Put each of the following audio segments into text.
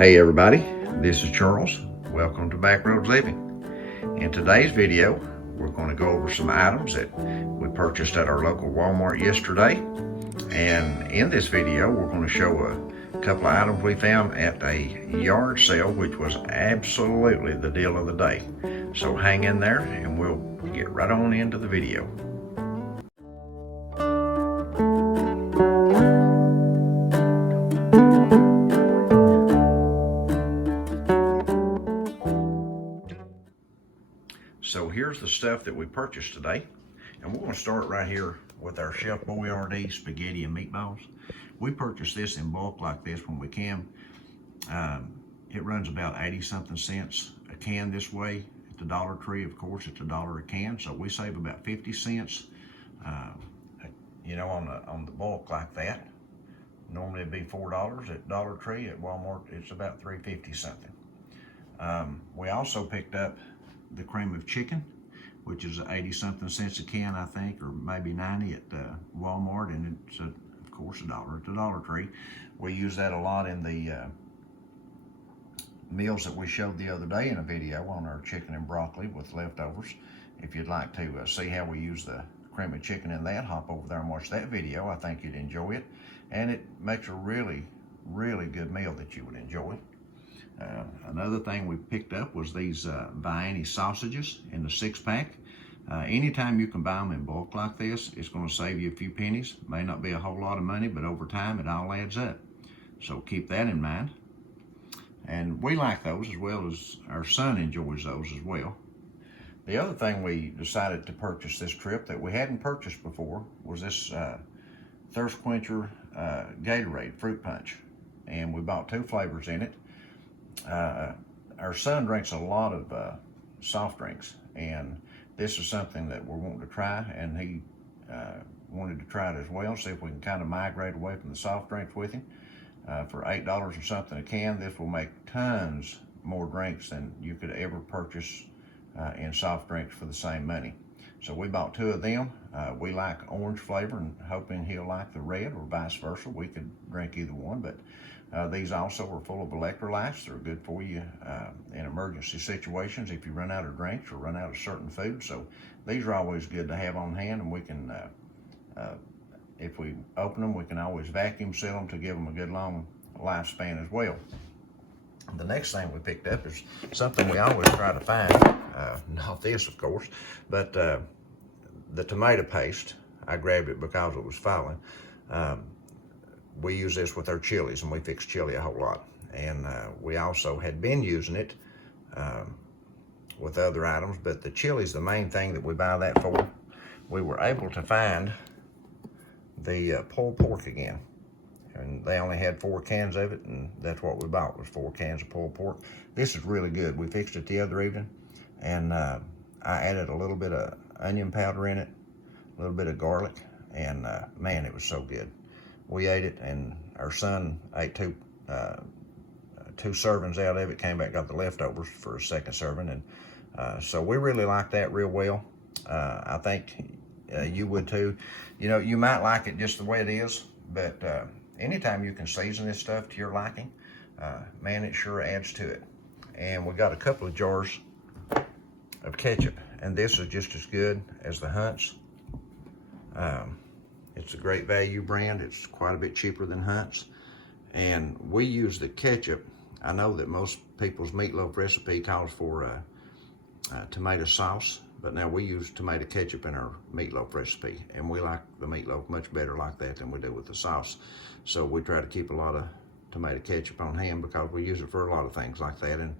Hey everybody, this is Charles. Welcome to Backroads Living. In today's video, we're going to go over some items that we purchased at our local Walmart yesterday. And in this video, we're going to show a couple of items we found at a yard sale, which was absolutely the deal of the day. So hang in there and we'll get right on into the video. So here's the stuff that we purchased today. And we're going to start right here with our Chef Boyardee spaghetti and meatballs. We purchased this in bulk like this when we can. It runs about 80-something cents a can this way. At the Dollar Tree, of course, it's $1 a can. So we save about 50 cents, on the bulk like that. Normally it'd be $4 at Dollar Tree. At Walmart, it's about $3.50 something. We also picked up the cream of chicken, which is 80-something cents a can, I think, or maybe 90 at Walmart, and it's, of course, $1 at the Dollar Tree. We use that a lot in the meals that we showed the other day in a video on our chicken and broccoli with leftovers. If you'd like to see how we use the cream of chicken in that, hop over there and watch that video. I think you'd enjoy it, and it makes a really, really good meal that you would enjoy. Another thing we picked up was these Viennese sausages in the 6-pack. Anytime you can buy them in bulk like this, it's going to save you a few pennies. May not be a whole lot of money, but over time it all adds up. So keep that in mind. And we like those, as well as our son enjoys those as well. The other thing we decided to purchase this trip that we hadn't purchased before was this Thirst Quencher Gatorade Fruit Punch. And we bought 2 flavors in it. Our son drinks a lot of soft drinks, and this is something that we're wanting to try, and he wanted to try it as well, see if we can kind of migrate away from the soft drinks with him. For $8 or something a can, this will make tons more drinks than you could ever purchase in soft drinks for the same money. So we bought 2 of them. We like orange flavor, and hoping he'll like the red, or vice versa. We could drink either one, but these also are full of electrolytes. They're good for you in emergency situations if you run out of drinks or run out of certain food. So these are always good to have on hand, and we can, if we open them, we can always vacuum seal them to give them a good long lifespan as well. The next thing we picked up is something we always try to find, not this of course, but the tomato paste. I grabbed it because it was falling. We use this with our chilies, and we fix chili a whole lot. And we also had been using it with other items, but the chili's the main thing that we buy that for. We were able to find the pulled pork again, and they only had 4 cans of it, and that's what we bought, was 4 cans of pulled pork. This is really good. We fixed it the other evening, and I added a little bit of onion powder in it, a little bit of garlic, and man, it was so good. We ate it, and our son ate 2 servings out of it, came back, got the leftovers for a second serving, and so we really like that real well. I think you would too. You know, you might like it just the way it is, but anytime you can season this stuff to your liking, man, it sure adds to it. And we got a couple of jars of ketchup, and this is just as good as the Hunt's. It's a great value brand. It's quite a bit cheaper than Hunt's. And we use the ketchup. I know that most people's meatloaf recipe calls for tomato sauce, but now we use tomato ketchup in our meatloaf recipe, and we like the meatloaf much better like that than we do with the sauce. So we try to keep a lot of tomato ketchup on hand because we use it for a lot of things like that, and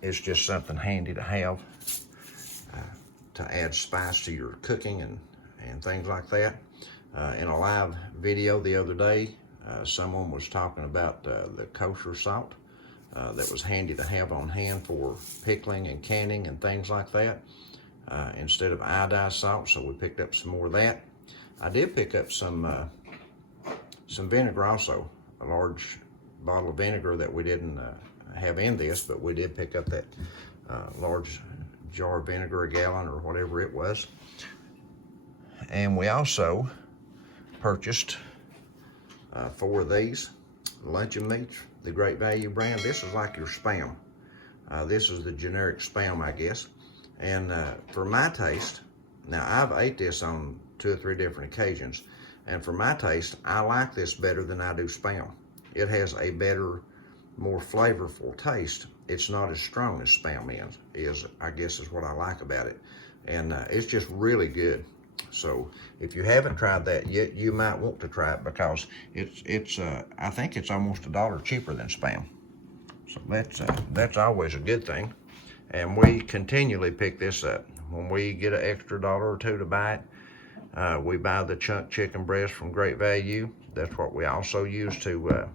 it's just something handy to have to add spice to your cooking and things like that. In a live video the other day, someone was talking about the Kosher Salt that was handy to have on hand for pickling and canning and things like that, instead of iodized salt, so we picked up some more of that. I did pick up some vinegar also, a large bottle of vinegar that we didn't have in this, but we did pick up that large jar of vinegar, a gallon or whatever it was. And we also purchased 4 of these Luncheon Meats, the Great Value brand. This is like your Spam. This is the generic Spam, I guess. And for my taste, now I've ate this on 2 or 3 different occasions, and for my taste, I like this better than I do Spam. It has a better, more flavorful taste. It's not as strong as Spam is, I guess is what I like about it. And it's just really good. So if you haven't tried that yet, you might want to try it, because it's I think it's almost $1 cheaper than Spam. So that's always a good thing. And we continually pick this up. When we get an extra $1 or $2 to buy it, we buy the chunk chicken breast from Great Value. That's what we also use to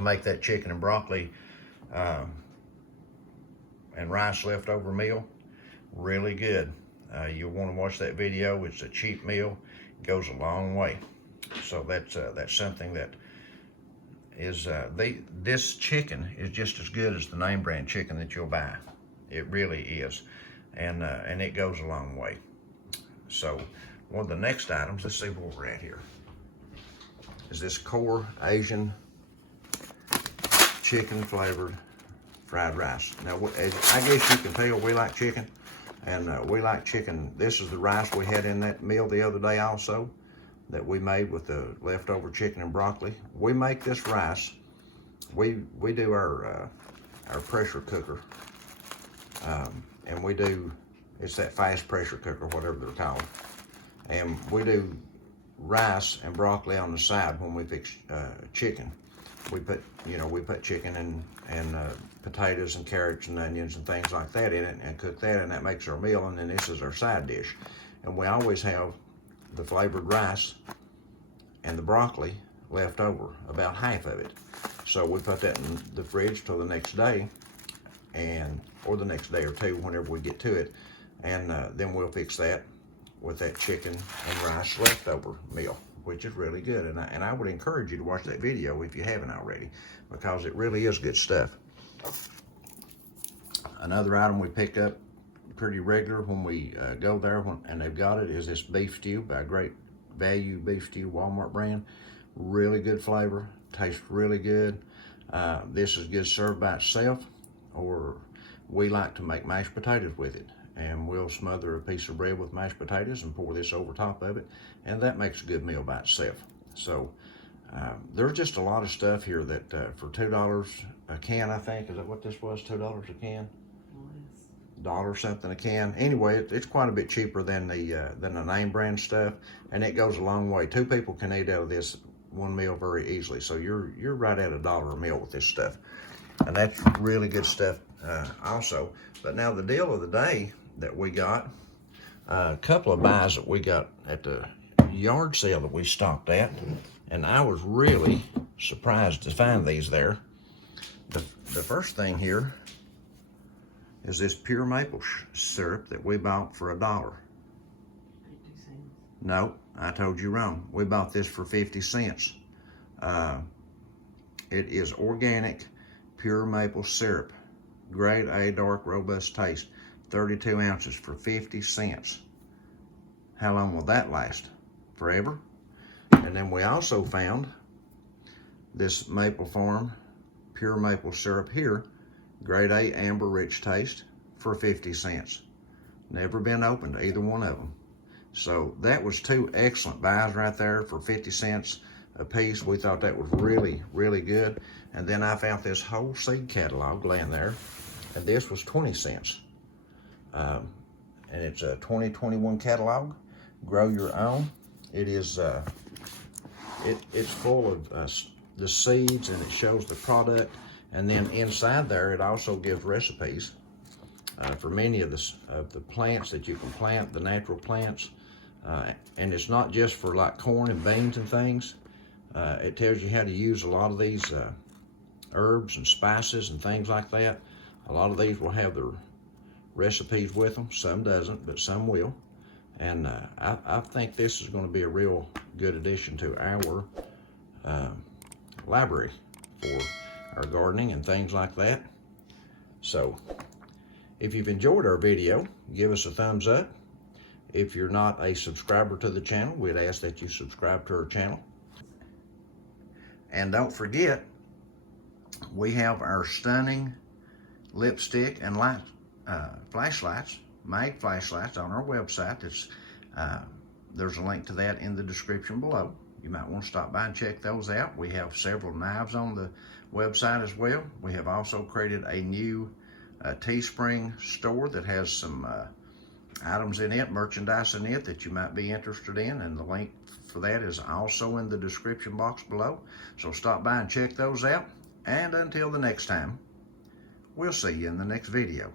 make that chicken and broccoli and rice leftover meal. Really good. You'll want to watch that video. It's a cheap meal. It goes a long way. So that's something that is, this chicken is just as good as the name brand chicken that you'll buy. It really is. And it goes a long way. So one of the next items, let's see where we're at here, is this core Asian chicken flavored fried rice. Now, I guess you can tell we like chicken, and we like chicken. This is the rice we had in that meal the other day also, that we made with the leftover chicken and broccoli. We make this rice, we do our pressure cooker, and we do, it's that fast pressure cooker, whatever they're called, and we do rice and broccoli on the side when we fix chicken. We put chicken and potatoes and carrots and onions and things like that in it, and cook that, and that makes our meal, and then this is our side dish. And we always have the flavored rice and the broccoli left over, about half of it. So we put that in the fridge till the next day, or the next day or two, whenever we get to it, and then we'll fix that with that chicken and rice leftover meal, which is really good. And I would encourage you to watch that video if you haven't already, because it really is good stuff. Another item we pick up pretty regular when we go there, and they've got it, is this beef stew by Great Value Beef Stew, Walmart brand. Really good flavor, tastes really good. This is good served by itself, or we like to make mashed potatoes with it, and we'll smother a piece of bread with mashed potatoes and pour this over top of it, and that makes a good meal by itself. So there's just a lot of stuff here that for $2 a can, I think, is that what this was, $2 a can? $1 something a can. Anyway, it's quite a bit cheaper than the name brand stuff, and it goes a long way. 2 people can eat out of this one meal very easily. So you're right at $1 a meal with this stuff, and that's really good stuff also. But now the deal of the day that we got, a couple of buys that we got at the yard sale that we stopped at, and I was really surprised to find these there. The first thing here is this pure maple syrup that we bought for $1. 50 cents. No, I told you wrong. We bought this for 50 cents. It is organic pure maple syrup, grade A, dark, robust taste, 32 ounces for 50 cents. How long will that last? Forever? And then we also found this Maple Farm pure maple syrup here, grade A, amber, rich taste, for 50 cents. Never been opened, either one of them. So that was 2 excellent buys right there for 50 cents a piece. We thought that was really, really good. And then I found this whole seed catalog laying there, and this was 20 cents. And it's a 2021 catalog, grow your own. It is, it's full of the seeds, and it shows the product. And then inside there, it also gives recipes for many of the plants that you can plant, the natural plants. And it's not just for like corn and beans and things. It tells you how to use a lot of these herbs and spices and things like that. A lot of these will have their recipes with them. Some doesn't, but some will. And I think this is going to be a real good addition to our library for our gardening and things like that. So if you've enjoyed our video, give us a thumbs up. If you're not a subscriber to the channel, we'd ask that you subscribe to our channel. And don't forget, we have our stunning lipstick and light flashlights, mag flashlights on our website. There's a link to that in the description below. You might want to stop by and check those out. We have several knives on the website as well. We have also created a new Teespring store that has some items in it, merchandise in it that you might be interested in, and the link for that is also in the description box below. So stop by and check those out. And until the next time, we'll see you in the next video.